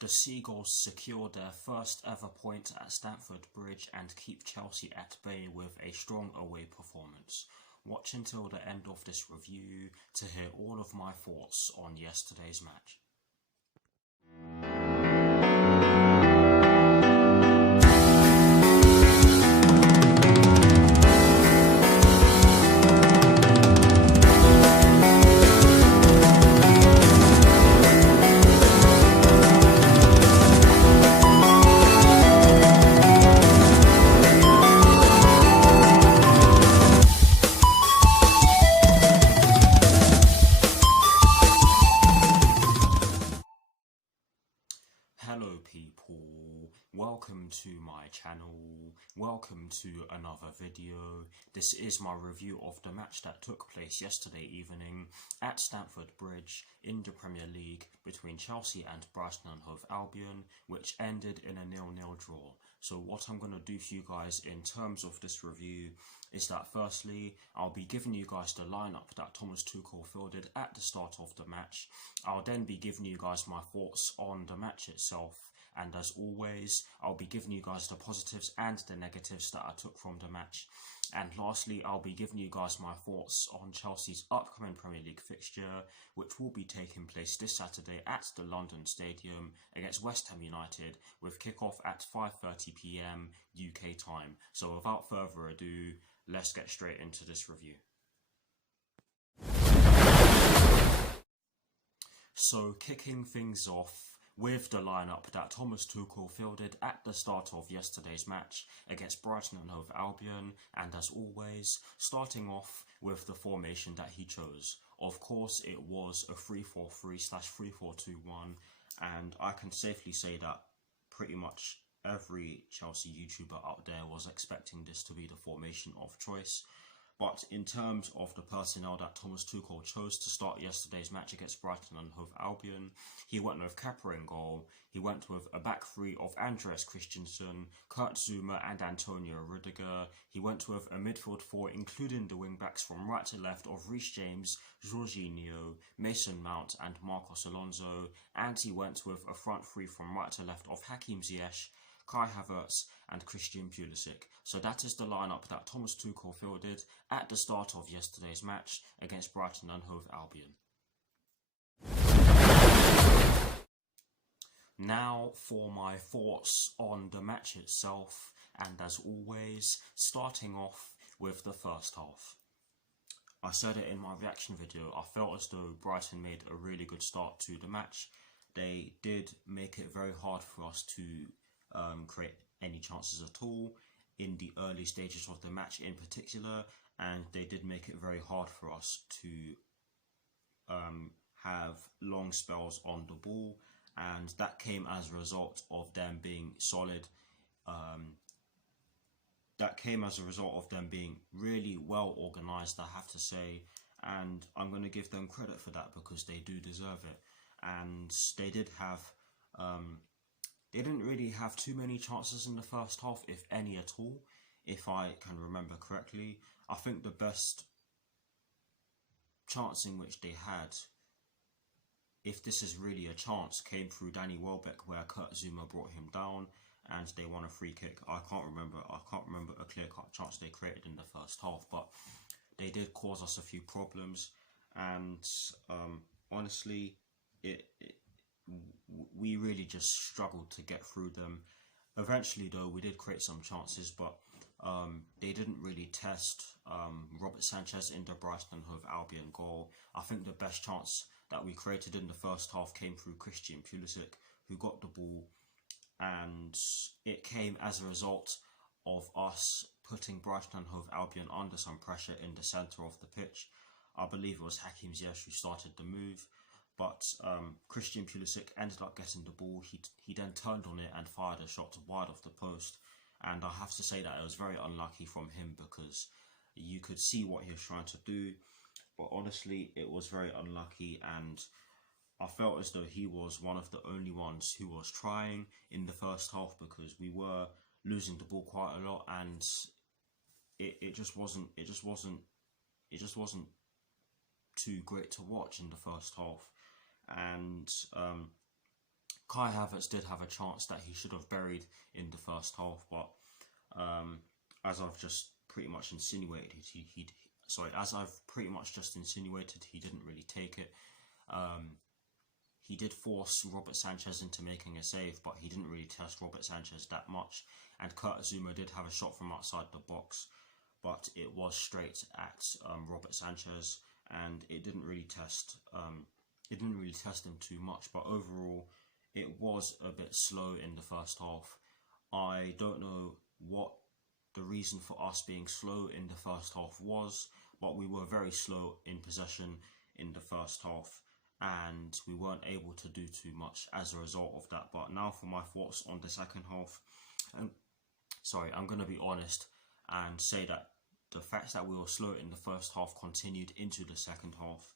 The Seagulls secured their first ever point at Stamford Bridge and keep Chelsea at bay with a strong away performance. Watch until the end of this review to hear all of my thoughts on yesterday's match. Hello people, welcome to my channel, welcome to another video. This is my review of the match that took place yesterday evening at Stamford Bridge in the Premier League between Chelsea and Brighton and Hove Albion, which ended in a 0-0 draw. So what I'm going to do for you guys in terms of this review is that firstly, I'll be giving you guys the lineup that Thomas Tuchel fielded at the start of the match. I'll then be giving you guys my thoughts on the match itself. And as always, I'll be giving you guys the positives and the negatives that I took from the match. And lastly, I'll be giving you guys my thoughts on Chelsea's upcoming Premier League fixture, which will be taking place this Saturday at the London Stadium against West Ham United, with kickoff at 5:30 PM UK time. So without further ado, let's get straight into this review. So kicking things off with the lineup that Thomas Tuchel fielded at the start of yesterday's match against Brighton and Hove Albion, and as always, starting off with the formation that he chose. Of course, it was a 3-4-3/3-4-2-1, and I can safely say that pretty much every Chelsea YouTuber out there was expecting this to be the formation of choice. But in terms of the personnel that Thomas Tuchel chose to start yesterday's match against Brighton and Hove Albion, he went with Kepa in goal. He went with a back three of Andreas Christensen, Kurt Zouma and Antonio Rudiger. He went with a midfield four including the wing-backs from right to left of Reece James, Jorginho, Mason Mount and Marcos Alonso. And he went with a front three from right to left of Hakim Ziyech, Kai Havertz and Christian Pulisic. So that is the lineup that Thomas Tuchel fielded at the start of yesterday's match against Brighton and Hove Albion. Now for my thoughts on the match itself, and as always, starting off with the first half. I said it in my reaction video, I felt as though Brighton made a really good start to the match. They did make it very hard for us to create any chances at all in the early stages of the match in particular, and they did make it very hard for us to have long spells on the ball, and that came as a result of them being solid. That came as a result of them being really well organised, I have to say, and I'm going to give them credit for that because they do deserve it. And they did have they didn't really have too many chances in the first half, if any at all, if I can remember correctly. I think the best chance in which they had, if this is really a chance, came through Danny Welbeck, where Kurt Zouma brought him down and they won a free kick. I can't remember a clear-cut chance they created in the first half, but they did cause us a few problems, and honestly, we really just struggled to get through them. Eventually though, we did create some chances, but they didn't really test Robert Sanchez in the Brighton and Hove Albion goal. I think the best chance that we created in the first half came through Christian Pulisic, who got the ball, and it came as a result of us putting Brighton and Hove Albion under some pressure in the centre of the pitch. I believe it was Hakim Ziyech who started the move, but Christian Pulisic ended up getting the ball. He then turned on it and fired a shot wide off the post, and I have to say that it was very unlucky from him because you could see what he was trying to do, but honestly it was very unlucky, and I felt as though he was one of the only ones who was trying in the first half, because we were losing the ball quite a lot, and it just wasn't too great to watch in the first half. And Kai Havertz did have a chance that he should have buried in the first half, but as I've just pretty much insinuated, he didn't really take it. He did force Robert Sanchez into making a save, but he didn't really test Robert Sanchez that much. And Kurt Zouma did have a shot from outside the box, but it was straight at Robert Sanchez, and it didn't really test. Him too much. But overall, it was a bit slow in the first half. I don't know what the reason for us being slow in the first half was, but we were very slow in possession in the first half, and we weren't able to do too much as a result of that. But now for my thoughts on the second half. I'm going to be honest and say that the fact that we were slow in the first half continued into the second half,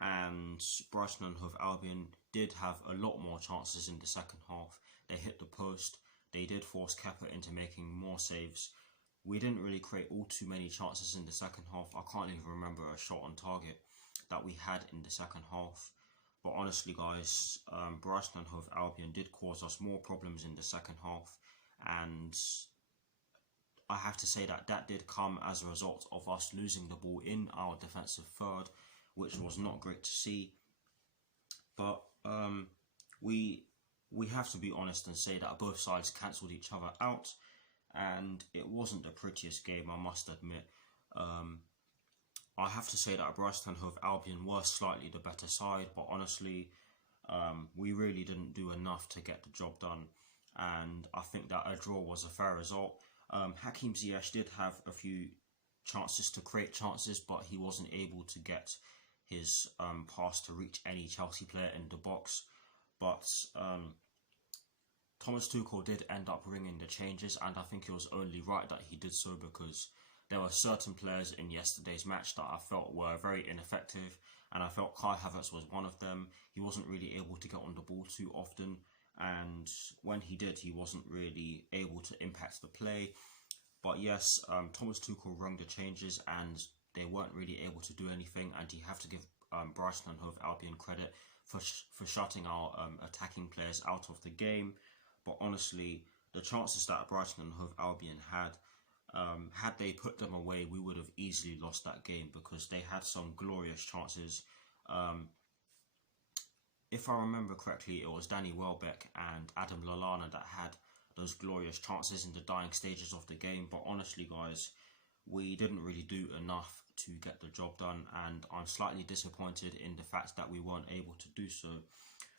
and Brighton and Hove Albion did have a lot more chances in the second half. They hit the post, they did force CHEBHA into making more saves. We didn't really create all too many chances in the second half. I can't even remember a shot on target that we had in the second half. But honestly guys, Brighton and Hove Albion did cause us more problems in the second half, and I have to say that that did come as a result of us losing the ball in our defensive third, which was not great to see. But we have to be honest and say that both sides cancelled each other out, and it wasn't the prettiest game, I must admit. I have to say that Brighton and Hove Albion were slightly the better side, but honestly, we really didn't do enough to get the job done, and I think that a draw was a fair result. Hakim Ziyech did have a few chances to create chances, but he wasn't able to get his pass to reach any Chelsea player in the box. But Thomas Tuchel did end up ringing the changes, and I think it was only right that he did so, because there were certain players in yesterday's match that I felt were very ineffective, and I felt Kai Havertz was one of them. He wasn't really able to get on the ball too often, and when he did, he wasn't really able to impact the play. But yes, Thomas Tuchel rung the changes, and they weren't really able to do anything, and you have to give Brighton and Hove Albion credit for shutting our attacking players out of the game. But honestly, the chances that Brighton and Hove Albion had they put them away, we would have easily lost that game, because they had some glorious chances. If I remember correctly, it was Danny Welbeck and Adam Lallana that had those glorious chances in the dying stages of the game. But honestly guys, we didn't really do enough to get the job done, and I'm slightly disappointed in the fact that we weren't able to do so.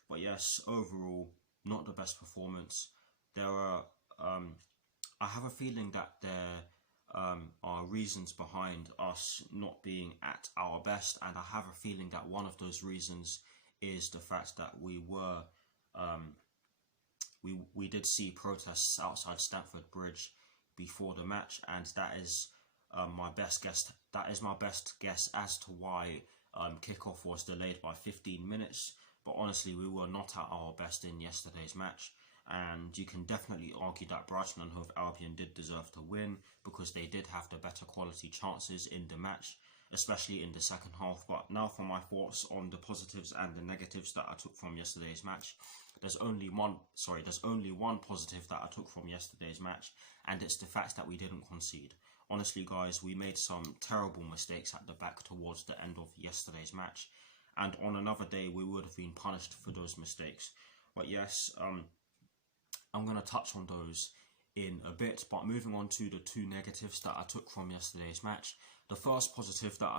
But yes, overall, not the best performance. There are I have a feeling that there are reasons behind us not being at our best, and I have a feeling that one of those reasons is the fact that we were we did see protests outside Stamford Bridge before the match, and that is my best guess. That is my best guess as to why kickoff was delayed by 15 minutes. But honestly, we were not at our best in yesterday's match, and you can definitely argue that Brighton and Hove Albion did deserve to win, because they did have the better quality chances in the match, especially in the second half. But now for my thoughts on the positives and the negatives that I took from yesterday's match. There's only one positive that I took from yesterday's match, and it's the fact that we didn't concede. Honestly guys, we made some terrible mistakes at the back towards the end of yesterday's match, and on another day we would have been punished for those mistakes. But yes, I'm going to touch on those in a bit, but moving on to the two negatives that I took from yesterday's match. The first negative that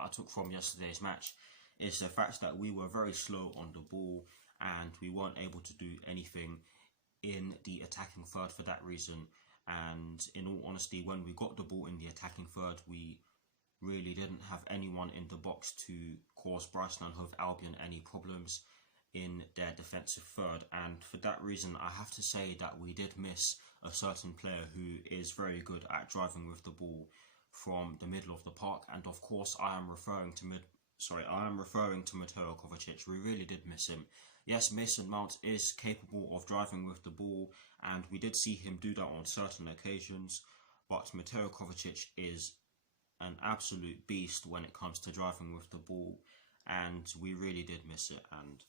I took from yesterday's match is the fact that we were very slow on the ball, and we weren't able to do anything in the attacking third for that reason. And in all honesty, when we got the ball in the attacking third, we really didn't have anyone in the box to cause Brighton and Hove Albion any problems in their defensive third. And for that reason, I have to say that we did miss a certain player who is very good at driving with the ball from the middle of the park, and of course I am referring to Mateo Kovacic. We really did miss him. Yes, Mason Mount is capable of driving with the ball, and we did see him do that on certain occasions, but Mateo Kovacic is an absolute beast when it comes to driving with the ball, and we really did miss it. And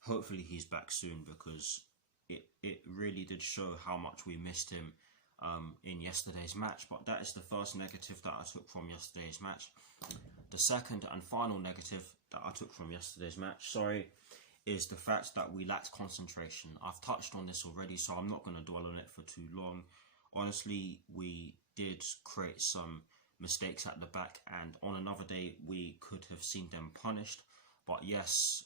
hopefully he's back soon, because it really did show how much we missed him in yesterday's match. But that is the first negative that I took from yesterday's match. The second and final negative that I took from yesterday's match, is the fact that we lacked concentration. I've touched on this already, so I'm not going to dwell on it for too long. Honestly, we did create some mistakes at the back, and on another day we could have seen them punished. But yes,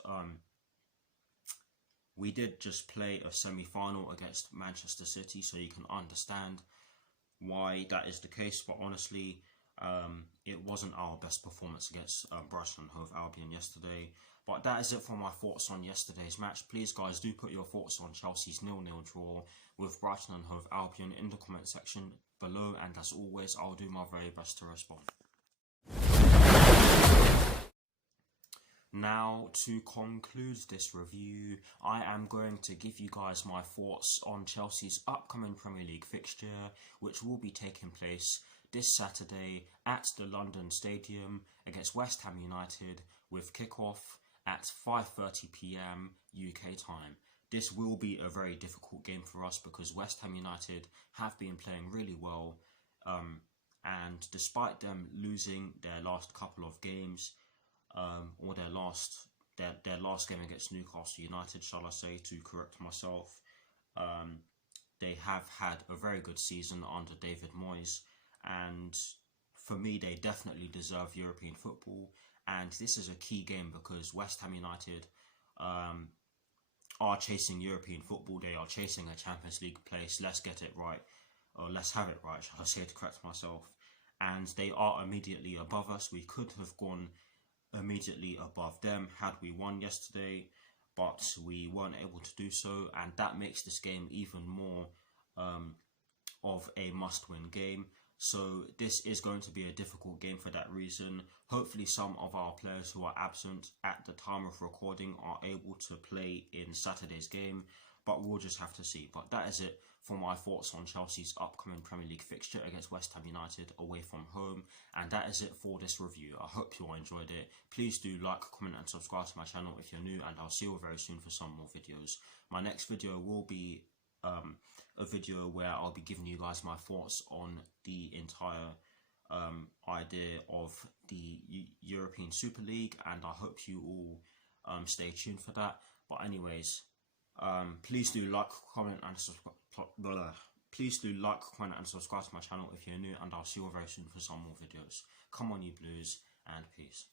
we did just play a semi-final against Manchester City, so you can understand why that is the case. But honestly, it wasn't our best performance against Brighton and Hove Albion yesterday. But that is it for my thoughts on yesterday's match. Please, guys, do put your thoughts on Chelsea's 0-0 draw with Brighton and Hove Albion in the comment section below. And as always, I'll do my very best to respond. Now, to conclude this review, I am going to give you guys my thoughts on Chelsea's upcoming Premier League fixture, which will be taking place this Saturday at the London Stadium against West Ham United, with kickoff at 5:30 PM UK time. This will be a very difficult game for us because West Ham United have been playing really well, and despite them losing their last couple of games, or their last game against Newcastle United, shall I say, to correct myself, they have had a very good season under David Moyes, and for me they definitely deserve European football. And this is a key game because West Ham United are chasing European football. They are chasing a Champions League place. Let's get it right, or let's have it right, shall I say, to correct myself. And they are immediately above us. We could have gone immediately above them had we won yesterday, but we weren't able to do so, and that makes this game even more of a must-win game. So this is going to be a difficult game for that reason. Hopefully some of our players who are absent at the time of recording are able to play in Saturday's game, but we'll just have to see. But that is it for my thoughts on Chelsea's upcoming Premier League fixture against West Ham United away from home. And that is it for this review. I hope you all enjoyed it. Please do like, comment and subscribe to my channel if you're new, and I'll see you very soon for some more videos. My next video will be a video where I'll be giving you guys my thoughts on the entire idea of the European Super League, and I hope you all stay tuned for that. But anyways, please do like, comment and subscribe. Please do like, comment and subscribe to my channel if you're new, and I'll see you all very soon for some more videos. Come on, you Blues, and peace.